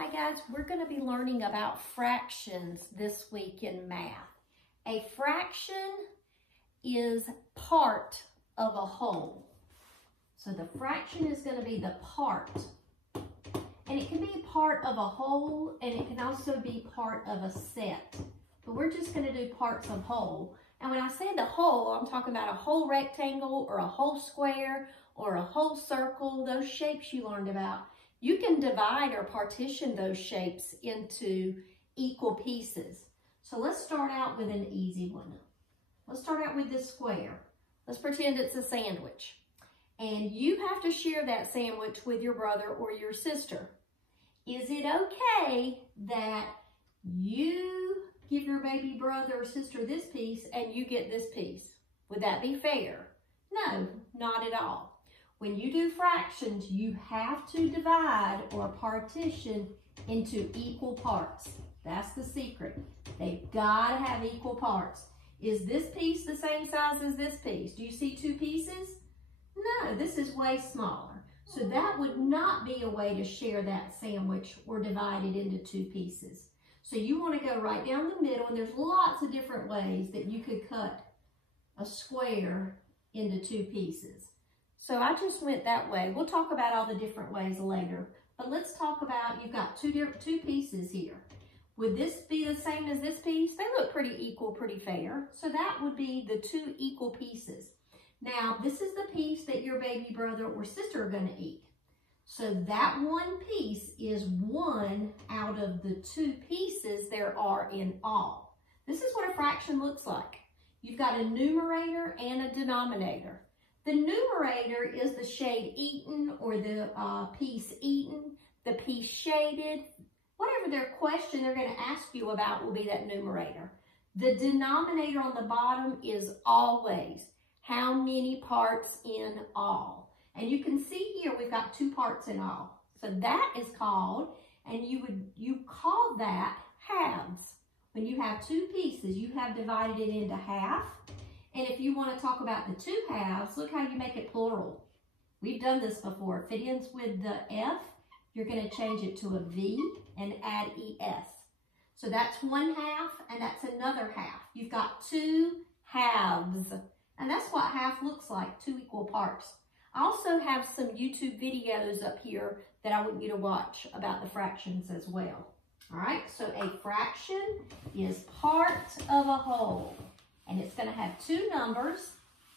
Hi guys, we're going to be learning about fractions this week in math. A fraction is part of a whole. So the fraction is going to be the part. And it can be part of a whole, and it can also be part of a set. But we're just going to do parts of whole. And when I say the whole, I'm talking about a whole rectangle or a whole square or a whole circle, those shapes you learned about. You can divide or partition those shapes into equal pieces. So let's start out with an easy one. Let's start out with this square. Let's pretend it's a sandwich. And you have to share that sandwich with your brother or your sister. Is it okay that you give your baby brother or sister this piece and you get this piece? Would that be fair? No, not at all. When you do fractions, you have to divide or partition into equal parts. That's the secret. They've got to have equal parts. Is this piece the same size as this piece? Do you see two pieces? No, this is way smaller. So that would not be a way to share that sandwich or divide it into two pieces. So you want to go right down the middle, and there's lots of different ways that you could cut a square into two pieces. So I just went that way. We'll talk about all the different ways later. But let's talk about, you've got two pieces here. Would this be the same as this piece? They look pretty equal, pretty fair. So that would be the two equal pieces. Now, this is the piece that your baby brother or sister are going to eat. So that one piece is one out of the two pieces there are in all. This is what a fraction looks like. You've got a numerator and a denominator. The numerator is the shade eaten or the piece eaten, the piece shaded. Whatever their question they're going to ask you about will be that numerator. The denominator on the bottom is always how many parts in all. And you can see here we've got two parts in all. So that is called, and you call that halves. When you have two pieces, you have divided it into half. And if you want to talk about the two halves, look how you make it plural. We've done this before. If it ends with the F, you're going to change it to a V and add ES. So that's one half and that's another half. You've got two halves. And that's what half looks like, two equal parts. I also have some YouTube videos up here that I want you to watch about the fractions as well. All right, so a fraction is part of a whole. And it's going to have two numbers.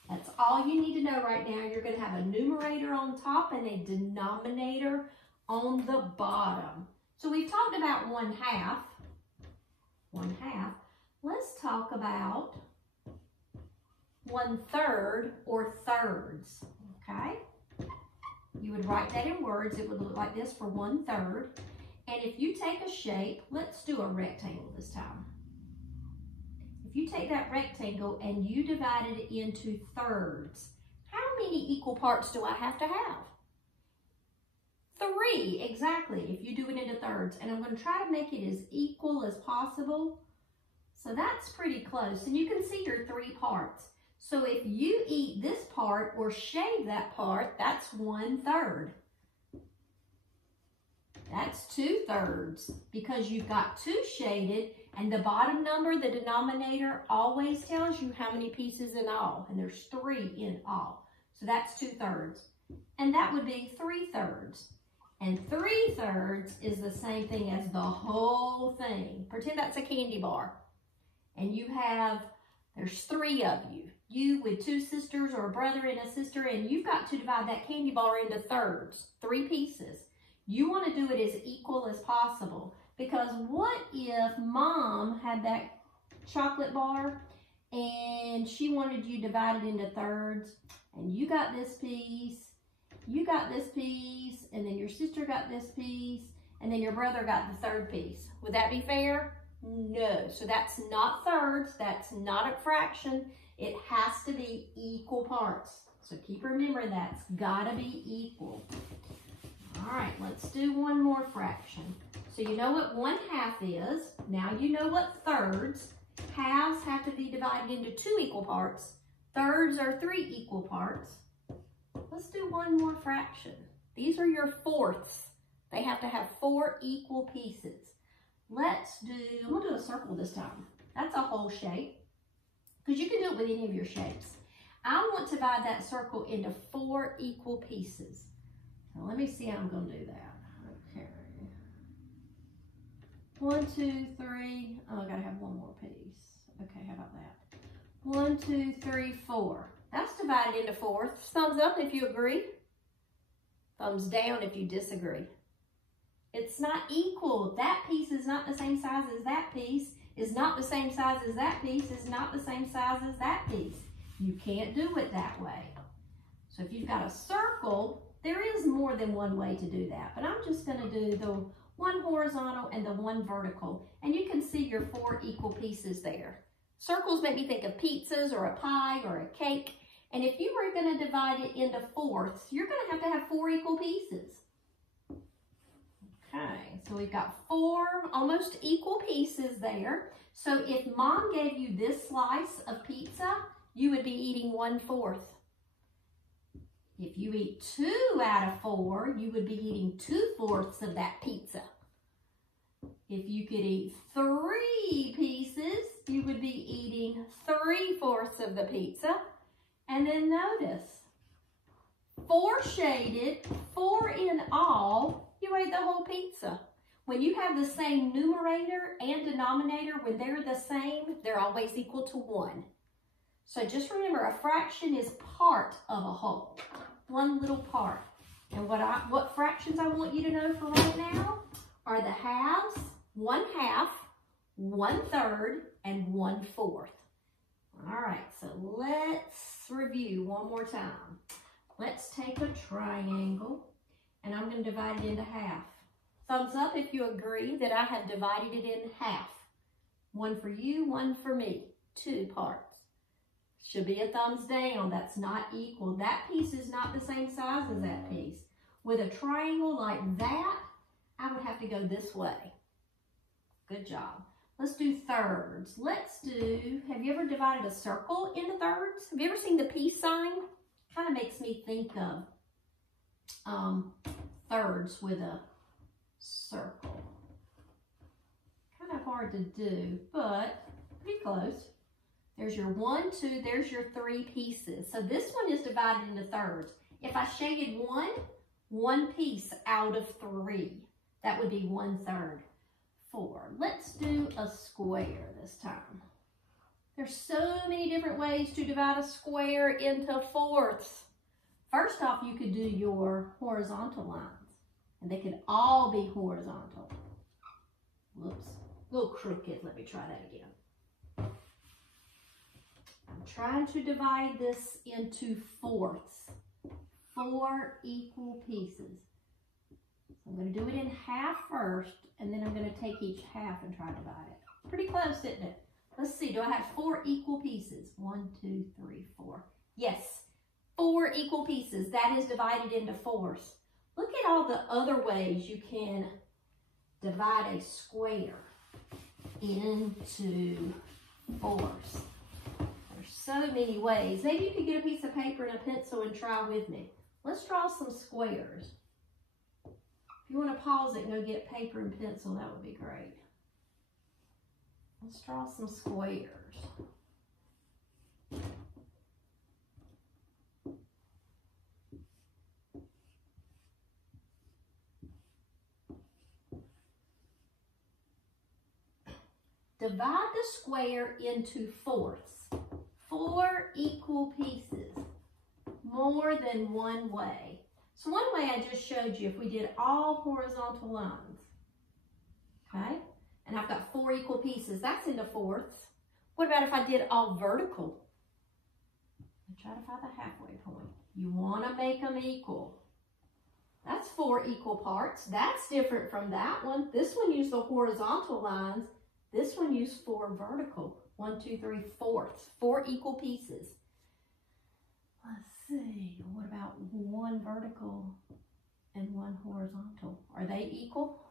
That's all you need to know right now. You're going to have a numerator on top and a denominator on the bottom. So we've talked about one half. One half. Let's talk about 1/3 or thirds. Okay? You would write that in words. It would look like this for 1/3. And if you take a shape, let's do a rectangle this time. If you take that rectangle and you divide it into thirds, how many equal parts do I have to have? 3, exactly, if you do it into thirds. And I'm going to try to make it as equal as possible. So that's pretty close. And you can see your 3 parts. So if you eat this part or shave that part, that's 1/3. That's 2/3 because you've got 2 shaded, and the bottom number, the denominator, always tells you how many pieces in all, and there's 3 in all. So that's 2/3. And that would be 3/3. And 3/3 is the same thing as the whole thing. Pretend that's a candy bar. And you have, there's 3 of you. You with 2 sisters or a brother and a sister, and you've got to divide that candy bar into thirds, 3 pieces. You want to do it as equal as possible, because what if Mom had that chocolate bar and she wanted you divided into thirds, and you got this piece, you got this piece, and then your sister got this piece, and then your brother got the 3rd piece. Would that be fair? No. So that's not thirds. That's not a fraction. It has to be equal parts. So keep remembering that. It's got to be equal. All right, let's do one more fraction. So you know what 1/2 is. Now you know what thirds. Halves have to be divided into 2 equal parts. Thirds are 3 equal parts. Let's do one more fraction. These are your fourths. They have to have 4 equal pieces. I'm gonna do a circle this time. That's a whole shape, because you can do it with any of your shapes. I want to divide that circle into 4 equal pieces. Now let me see how I'm gonna do that. Okay. 1, 2, 3. Oh, I gotta have one more piece. Okay, how about that? 1, 2, 3, 4. That's divided into 4. Thumbs up if you agree. Thumbs down if you disagree. It's not equal. That piece is not the same size as that piece. Is not the same size as that piece. Is not the same size as that piece. You can't do it that way. So if you've got a circle, there is more than one way to do that. But I'm just going to do the one horizontal and the one vertical. And you can see your 4 equal pieces there. Circles make me think of pizzas or a pie or a cake. And if you were going to divide it into fourths, you're going to have 4 equal pieces. Okay, so we've got 4 almost equal pieces there. So if Mom gave you this slice of pizza, you would be eating 1/4. If you eat 2 out of 4, you would be eating 2/4 of that pizza. If you could eat 3 pieces, you would be eating 3/4 of the pizza. And then notice, 4 shaded, 4 in all, you ate the whole pizza. When you have the same numerator and denominator, when they're the same, they're always equal to 1. So just remember, a fraction is part of a whole, one little part. And what fractions I want you to know for right now are the halves, 1/2, 1/3, and 1/4. All right, so let's review one more time. Let's take a triangle, and I'm going to divide it into half. Thumbs up if you agree that I have divided it in half. One for you, one for me. 2 parts. Should be a thumbs down. That's not equal. That piece is not the same size as that piece. With a triangle like that, I would have to go this way. Good job. Let's do thirds. Have you ever divided a circle into thirds? Have you ever seen the peace sign? Kind of makes me think of thirds with a circle. Kind of hard to do, but pretty close. There's your 1, 2, there's your 3 pieces. So this one is divided into thirds. If I shaded one piece out of 3, that would be 1/3. 4. Let's do a square this time. There's so many different ways to divide a square into fourths. First off, you could do your horizontal lines, and they could all be horizontal. Whoops, a little crooked. Let me try that again. I'm trying to divide this into fourths, 4 equal pieces. I'm going to do it in half first, and then I'm going to take each half and try to divide it. Pretty close, isn't it? Let's see, do I have 4 equal pieces? 1, 2, 3, 4. Yes, 4 equal pieces. That is divided into fourths. Look at all the other ways you can divide a square into fourths. There's so many ways. Maybe you could get a piece of paper and a pencil and try with me. Let's draw some squares. If you want to pause it and go get paper and pencil, that would be great. Let's draw some squares. Divide the square into fourths. 4 equal pieces. More than one way. So one way I just showed you, if we did all horizontal lines, okay? And I've got 4 equal pieces, that's into fourths. What about if I did all vertical? I try to find the halfway point. You want to make them equal. That's 4 equal parts. That's different from that one. This one used the horizontal lines. This one used 4 vertical. 1, 2, 3, fourths. 4 equal pieces. Let's see, what about 1 vertical and 1 horizontal? Are they equal?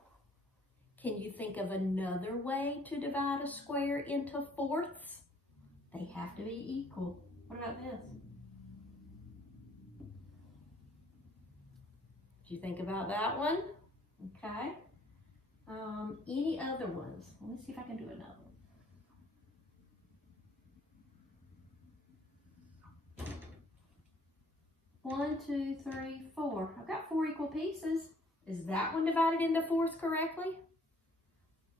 Can you think of another way to divide a square into fourths? They have to be equal. What about this? Did you think about that one? Okay. Any other ones? Let me see if I can do another one. 1, 2, 3, 4. I've got 4 equal pieces. Is that one divided into fourths correctly?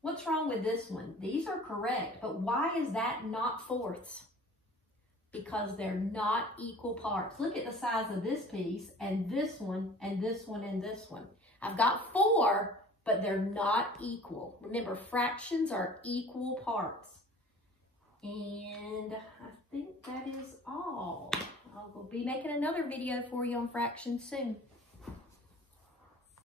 What's wrong with this one? These are correct, but why is that not fourths? Because they're not equal parts. Look at the size of this piece and this one and this one and this one. I've got 4, but they're not equal. Remember, fractions are equal parts. And I think that is all. I will be making another video for you on fractions soon.